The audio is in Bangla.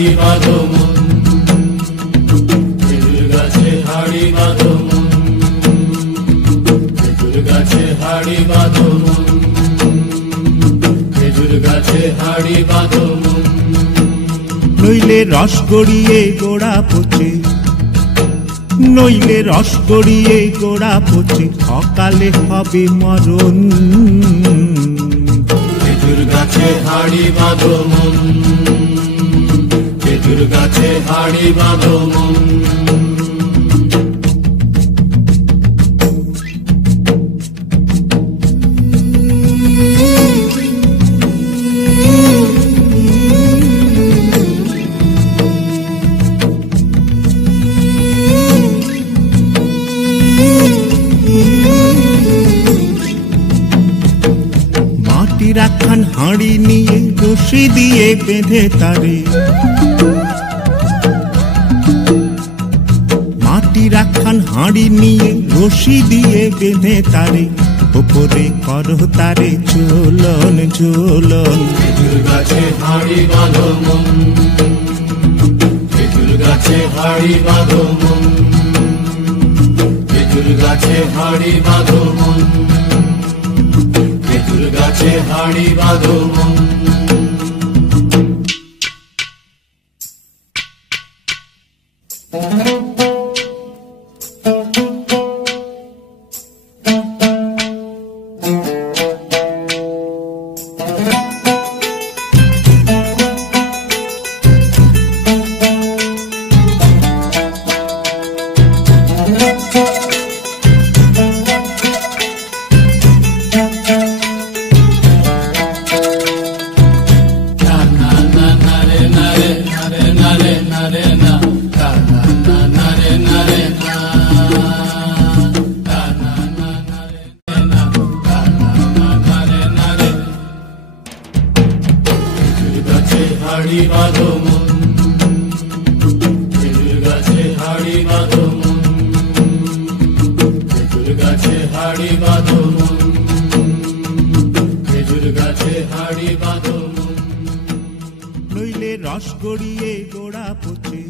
হাড়ি বাঁধো মন, খেজুর গাছে হাড়ি বাঁধো মন, খেজুর গাছে হাড়ি বাঁধো মন, খেজুর গাছে হাড়ি বাঁধো মন। নইলে রস গড়িয়ে গোড়া পচে, নইলে রস গড়িয়ে গোড়া পচে, অকালে হবে মরণ। খেজুর গাছে হাড়ি বাঁধো মন, খেজুর গাছে হাড়ি বাঁধো মন। মাটির একখান হাঁড়ি নিয়ে রশি দিয়ে বেঁধে তারে, মাটির একখান হাঁড়ি নিয়ে রশি দিয়ে বেঁধে তারে, ওপরে করো তারে ঝোলন ঝোলন। খেজুর গাছে হাড়ি বাঁধো মন, খেজুর গাছে হাড়ি বাঁধো মন, খেজুর গাছে হাড়ি বাঁধো মন, খেজুর গাছে হাড়ি বাঁধো মন। হাড়ি বাঁধো মন, খেজুর গাছে হাড়ি বাঁধো মন, খেজুর গাছে হাড়ি বাঁধো মন, খেজুর গাছে হাড়ি বাঁধো মন। নইলে রস গড়িয়ে গোড়া পচে,